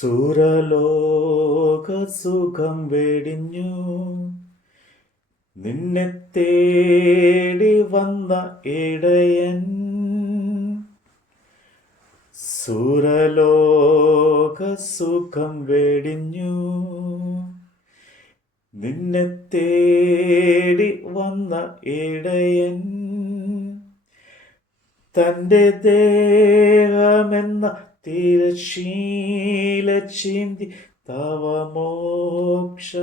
സുരലോക സുഖം വെടിഞ്ഞു. നിന്നെ തേടി വന്ന ഇടയൻ. സുരലോക സുഖം വെടിഞ്ഞു. നിന്നെ തേടി വന്ന ഇടയൻ. തന്റെ ദേഹമെന്ന തിരശീല ചീന്തി തവ മോക്ഷ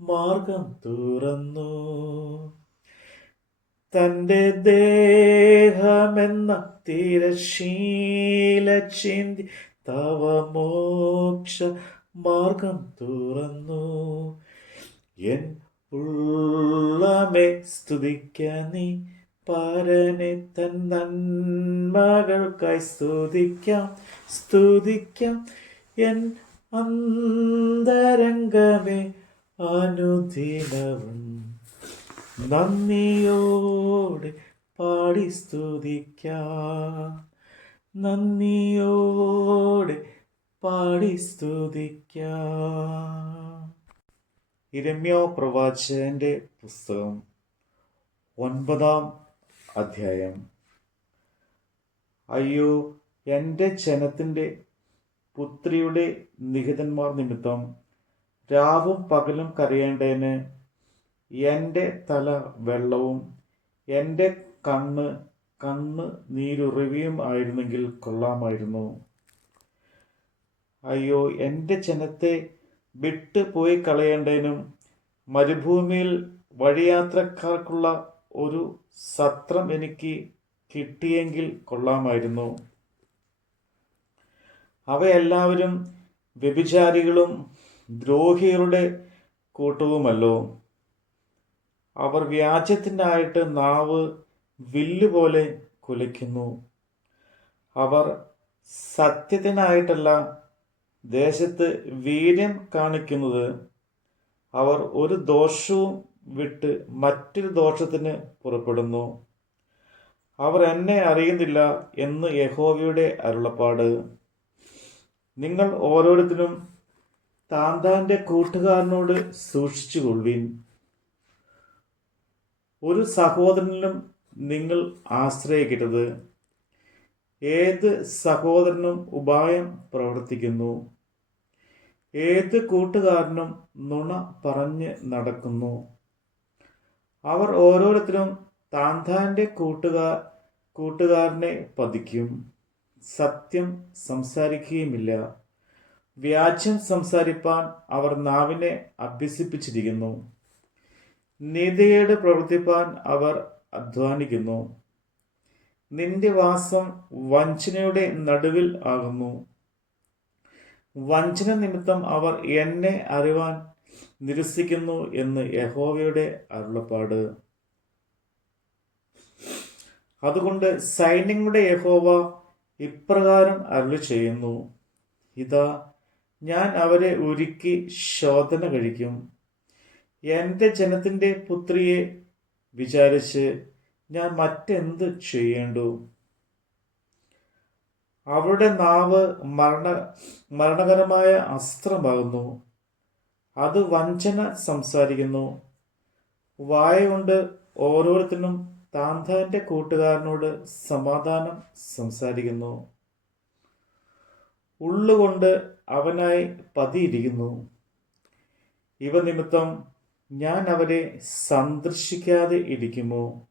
മാർഗം തുറന്നു. തന്റെ ദേഹമെന്ന തിരശീല ചീന്തി തവ മോക്ഷ മാർഗം തുറന്നു. എൻ ഉള്ളമേ സ്തുതിക്ക നീ പരനെ തൻ നന്മകൾക്കായി സ്തുതിക്കാം സ്തുതിക്കാം. എൻ അന്തരംഗമേ അനുദിനവും നന്ദിയോടെ പാടി സ്തുതിക്കാം. നന്ദിയോടെ പാടി സ്തുതിക്കാം. ഇരമ്യോ പ്രവാചകന്റെ പുസ്തകം ഒൻപതാം അധ്യായം. അയ്യോ എന്റെ ജനത്തിന്റെ പുത്രിയുടെ നിഹിതന്മാർ നിമിത്തം രാവും പകലും കരയേണ്ടതിന് എന്റെ തല വെള്ളവും എന്റെ കണ്ണ് കണ്ണ് നീരുറവിയും ആയിരുന്നെങ്കിൽ കൊള്ളാമായിരുന്നു. അയ്യോ എന്റെ ജനത്തെ വിട്ടു പോയി കളയേണ്ടതിനും മരുഭൂമിയിൽ വഴിയാത്രക്കാർക്കുള്ള ഒരു സത്രം എനിക്ക് കിട്ടിയെങ്കിൽ കൊള്ളാമായിരുന്നു. അവയെല്ലാവരും വ്യഭിചാരികളും ദ്രോഹികളുടെ കൂട്ടവുമല്ലോ. അവർ വ്യാജ്യത്തിനായിട്ട് നാവ് വില്ലുപോലെ കുലയ്ക്കുന്നു. അവർ സത്യത്തിനായിട്ടല്ല ദേശത്ത് വീര്യം കാണിക്കുന്നത്. അവർ ഒരു ദോഷവും വിട്ട് മറ്റൊരു ദോഷത്തിന് പുറപ്പെടുന്നു. അവർ എന്നെ അറിയുന്നില്ല എന്ന് യഹോവയുടെ അരുളപ്പാട്. നിങ്ങൾ ഓരോരുത്തരും താൻ താന്റെ കൂട്ടുകാരനോട് സൂക്ഷിച്ചു കൊള്ളുവിൻ ഒരു സഹോദരനിലും നിങ്ങൾ ആശ്രയിക്കരുത്. ഏത് സഹോദരനും ഉപായം പ്രവർത്തിക്കുന്നു. ഏത് കൂട്ടുകാരനും നുണ പറഞ്ഞ് നടക്കുന്നു. അവർ ഓരോരുത്തരും താൻ താന്റെ കൂട്ടുകാർ കൂട്ടുകാരനെ പതിക്കും. സത്യം സംസാരിക്കുകയുമില്ല. വ്യാജ്യം സംസാരിപ്പാൻ അവർ നാവിനെ അഭ്യസിപ്പിച്ചിരിക്കുന്നു. നീതികേട് പ്രവർത്തിപ്പാൻ അവർ അധ്വാനിക്കുന്നു. നിന്റെ വാസം വഞ്ചനയുടെ നടുവിൽ ആകുന്നു. വഞ്ചന നിമിത്തം അവർ എന്നെ അറിവാൻ നിരസിക്കുന്നു എന്ന് യഹോവയുടെ അരുളപ്പാട്. അതുകൊണ്ട് സൈന്യങ്ങളുടെ യഹോവ ഇപ്രകാരം അരുളി ചെയ്യുന്നു ഇതാ ഞാൻ അവരെ ഒരുക്കി ശോധന കഴിക്കും. എന്റെ ജനത്തിന്റെ പുത്രിയെ വിചാരിച്ച് ഞാൻ മറ്റെന്ത് ചെയ്യേണ്ടു? അവരുടെ നാവ് മരണ മരണകരമായ അസ്ത്രമാകുന്നു. അത് വഞ്ചന സംസാരിക്കുന്നു. വായ കൊണ്ട് ഓരോരുത്തരും താൻ തന്റെ കൂട്ടുകാരനോട് സമാധാനം സംസാരിക്കുന്നു. ഉള്ളുകൊണ്ട് അവനായി പതിയിരിക്കുന്നു. ഇവ നിമിത്തം ഞാൻ അവരെ സന്ദർശിക്കാതെ ഇരിക്കുമോ?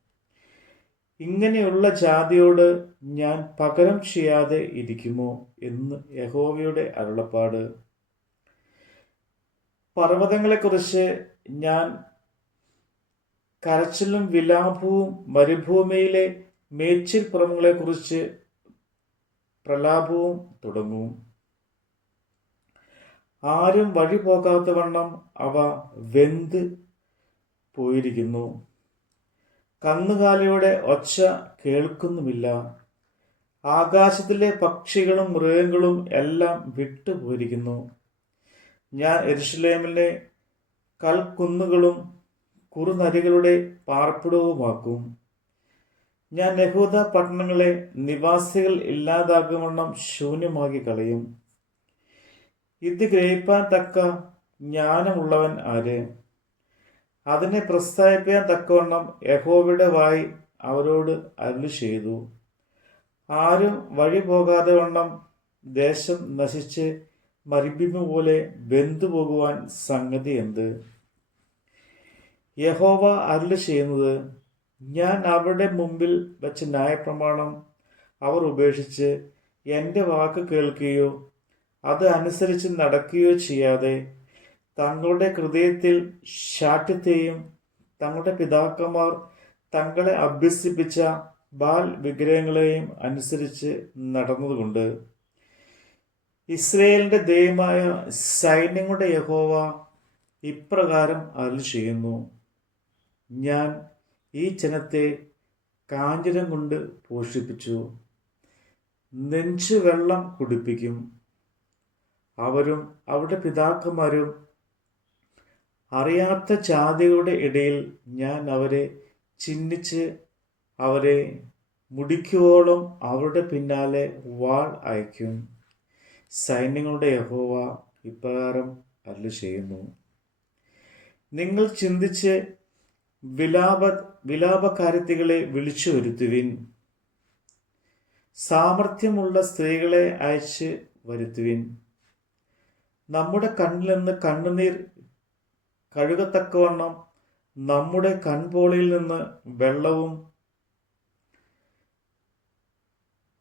ഇങ്ങനെയുള്ള ജാതിയോട് ഞാൻ പകരം ചെയ്യാതെ ഇരിക്കുമോ എന്ന് യഹോവയുടെ അരുളപ്പാട്. പർവതങ്ങളെക്കുറിച്ച് ഞാൻ കരച്ചിലും വിലാപവും മരുഭൂമിയിലെ മേച്ചിൽ പുറങ്ങളെക്കുറിച്ച് പ്രലാപവും തുടങ്ങും. ആരും വഴി പോകാത്ത വണ്ണം അവ വെന്ത് പോയിരിക്കുന്നു. കന്നുകാലിയുടെ ഒച്ച കേൾക്കുന്നുമില്ല. ആകാശത്തിലെ പക്ഷികളും മൃഗങ്ങളും എല്ലാം വിട്ടുപോയിരിക്കുന്നു. ഞാൻ എരുഷലേമിലെ കൽക്കുന്നുകളും കുറുനരികളുടെ പാർപ്പിടവുമാക്കും. ഞാൻ യഹൂദ പട്ടണങ്ങളെ നിവാസികൾ ഇല്ലാതാകുവണ്ണം ശൂന്യമാക്കി കളയും. ഇത് ഗ്രഹിപ്പാൻ തക്ക ജ്ഞാനമുള്ളവൻ ആര്? അതിനെ പ്രസ്താവിപ്പാൻ തക്കവണ്ണം യഹോവയുടെ വായി അവരോട് അരുളി ചെയ്തു. ആരും വഴി പോകാതെ വണ്ണം ദേശം നശിച്ച് മരുഭൂമി പോലെ വെന്തു പോകുവാൻ സംഗതി എന്ത്? യഹോവ അരുള ചെയ്യുന്നത് ഞാൻ അവരുടെ മുമ്പിൽ വെച്ച ന്യായപ്രമാണം അവർ ഉപേക്ഷിച്ച് എന്റെ വാക്ക് കേൾക്കുകയോ അത് അനുസരിച്ച് നടക്കുകയോ ചെയ്യാതെ തങ്ങളുടെ ഹൃദയത്തിൽ ശാഠ്യത്തെയും തങ്ങളുടെ പിതാക്കന്മാർ തങ്ങളെ അഭ്യസിപ്പിച്ച ബാൽ വിഗ്രഹങ്ങളെയും അനുസരിച്ച് നടന്നതുകൊണ്ട് ഇസ്രയേലിന്റെ ദൈവമായ സൈന്യങ്ങളുടെ യഹോവ ഇപ്രകാരം അരുൾ ചെയ്യുന്നു. ഞാൻ ഈ ജനത്തെ കാഞ്ചിരം കൊണ്ട് പോഷിപ്പിച്ചു. നെഞ്ചു വെള്ളം കുടിപ്പിക്കും. അവരും അവരുടെ പിതാക്കന്മാരും അറിയാത്ത ജാതികളുടെ ഇടയിൽ ഞാൻ അവരെ ചിഹ്നിച്ച് അവരെ മുടിക്കുവോളം അവരുടെ പിന്നാലെ വാൾ അയക്കും സൈന്യങ്ങളുടെ യഹോവ ഇപ്രകാരം അല്ല ചെയ്യുന്നു. നിങ്ങൾ ചിന്തിച്ച് വിലാപ വിലാപകാര്യത്തികളെ വിളിച്ചു വരുത്തുവിൻ. സാമർഥ്യമുള്ള സ്ത്രീകളെ അയച്ച് വരുത്തുവിൻ. നമ്മുടെ കണ്ണിൽ നിന്ന് കണ്ണുനീർ കഴുകത്തക്കവണ്ണം നമ്മുടെ കൺപോളിയിൽ നിന്ന് വെള്ളവും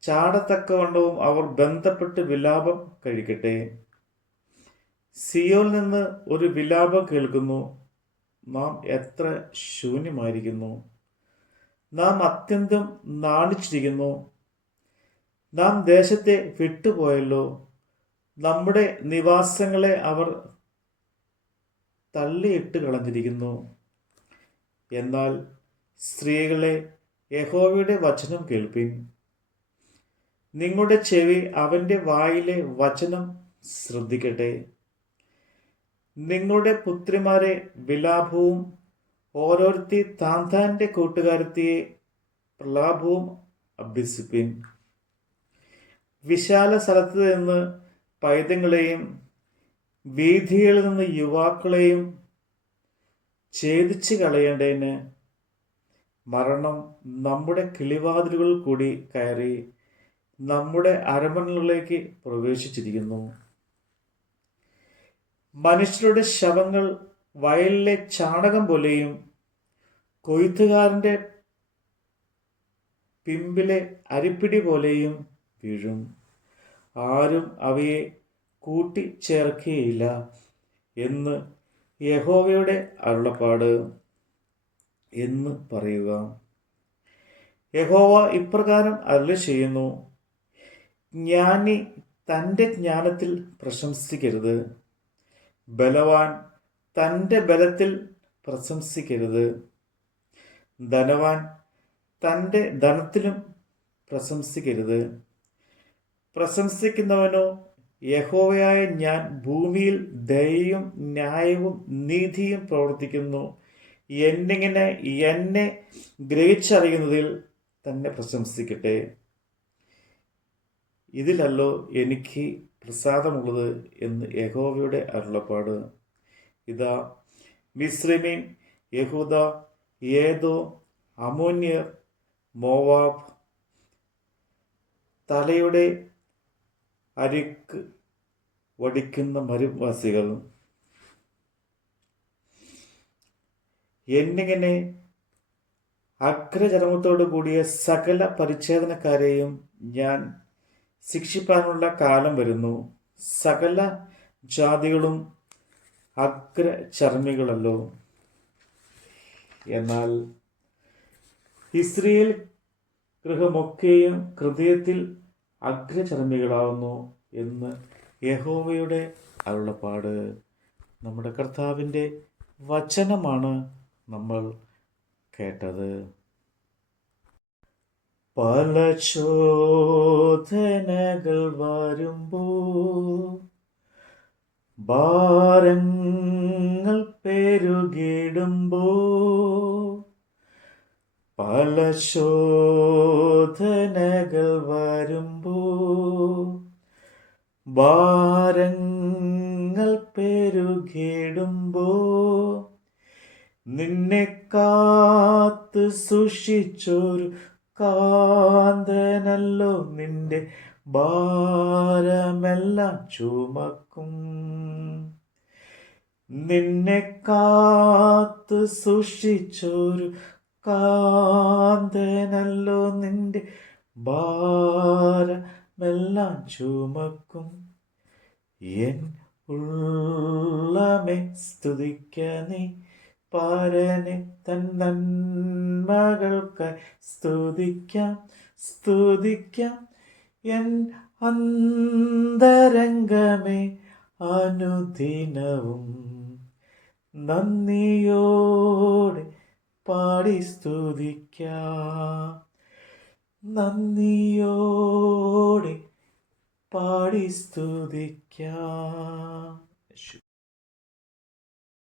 ചാടത്തക്കവണ്ണവും അവർ ബന്ധപ്പെട്ട് വിലാപം കഴിക്കട്ടെ. സിയോൽ നിന്ന് ഒരു വിലാപം കേൾക്കുന്നു. നാം എത്ര ശൂന്യമായിരിക്കുന്നു. നാം അത്യന്തം നാണിച്ചിരിക്കുന്നു. നാം ദേശത്തെ വിട്ടുപോയല്ലോ. നമ്മുടെ നിവാസങ്ങളെ അവർ തള്ളിയിട്ട് കളഞ്ഞിരിക്കുന്നു. എന്നാൽ സ്ത്രീകളെ യഹോവയുടെ വചനം കേൾപ്പിൻ. നിങ്ങളുടെ ചെവി അവന്റെ വായിലെ വചനം ശ്രദ്ധിക്കട്ടെ. നിങ്ങളുടെ പുത്രിമാരെ വിലാപവും ഓരോരുത്തി താൻ താന്റെ കൂട്ടുകാരത്തിയെ പ്രലാപവും അഭ്യസിപ്പിൻ. വിശാല സ്ഥലത്ത് നിന്ന് പൈതങ്ങളെയും വീഥികളിൽ നിന്ന് യുവാക്കളെയും ഛേദിച്ച് കളയേണ്ടതിന് മരണം നമ്മുടെ കിളിവാതിലുകൾ കൂടി കയറി. നമ്മുടെ അരമനകളിലേക്ക് പ്രവേശിച്ചിരിക്കുന്നു. മനുഷ്യരുടെ ശവങ്ങൾ വയലിലെ ചാണകം പോലെയും കൊയ്ത്തുകാരന്റെ പിമ്പിലെ അരിപ്പിടി പോലെയും വീഴും. ആരും അവയെ കൂട്ടി കൂട്ടിച്ചേർക്കുകയില്ല എന്ന് യഹോവയുടെ അരുളപ്പാട് എന്ന് പറയുക. യഹോവ ഇപ്രകാരം അരുളി ചെയ്യുന്നു ജ്ഞാനി തന്റെ ജ്ഞാനത്തിൽ പ്രശംസിക്കരുത്. ബലവാൻ തന്റെ ബലത്തിൽ പ്രശംസിക്കരുത്. ധനവാൻ തന്റെ ധനത്തിലും പ്രശംസിക്കരുത്. പ്രശംസിക്കുന്നവനോ യഹോവയായ ഞാൻ ഭൂമിയിൽ ദയയും ന്യായവും നീതിയും പ്രവർത്തിക്കുന്നു. എന്നിങ്ങനെ എന്നെ ഗ്രഹിച്ചറിയുന്നതിൽ തന്നെ പ്രശംസിക്കട്ടെ. ഇതിലല്ലോ എനിക്ക് പ്രസാദമുള്ളത് എന്ന് യഹോവയുടെ അരുളപ്പാട്. ഇതാ മിശ്രമീൻ യഹൂദ ഏതോ അമോന്യർ മോവാബ് തലയുടെ അരിക്ക് വടിക്കുന്ന മരുവാസികൾ എന്നിങ്ങനെ അഗ്രചരമത്തോടു കൂടിയ സകല പരിച്ഛേദനക്കാരെയും ഞാൻ ശിക്ഷിപ്പാനുള്ള കാലം വരുന്നു. സകല ജാതികളും അഗ്രചർമ്മികളല്ലോ. എന്നാൽ ഇസ്രയേൽ ഗൃഹമൊക്കെയും ഹൃദയത്തിൽ അഗ്രചർമ്മികളാവുന്നു എന്ന് യഹോവയുടെ അരുളപ്പാട്. നമ്മുടെ കർത്താവിന്റെ വചനമാണ് നമ്മൾ കേട്ടത്. പല ചോദനകൾ വരുമ്പോൾ ഭാരങ്ങൾ പെരുകിടുമ്പോൾ പല ചോദനകൾ വരുമ്പോൾ ഭാരങ്ങൾ പെരുകിടുമ്പോൾ നിന്നെ കാത്ത് സൂക്ഷിച്ചൊരു കാന്തനല്ലോ നിന്റെ ഭാരമെല്ലാം ചുമക്കും. നിന്നെ കാത്ത് സൂക്ഷിച്ചൊരു കാന്തനല്ലോ നിന്റെ ഭാരമെല്ലാം ചുമക്കും. എൻ ഉള്ളമേ സ്തുതിക്ക നീ. പാരനെ തൻ നന്മകൾക്കായി സ്തുതിക്കാം സ്തുതിക്കാം. എൻ അന്തരംഗമേ അനുദിനവും നന്ദിയോടെ പാടി സ്തുതിക്കാം. നന്ദിയോടെ പാടി സ്തുതിക്കാം.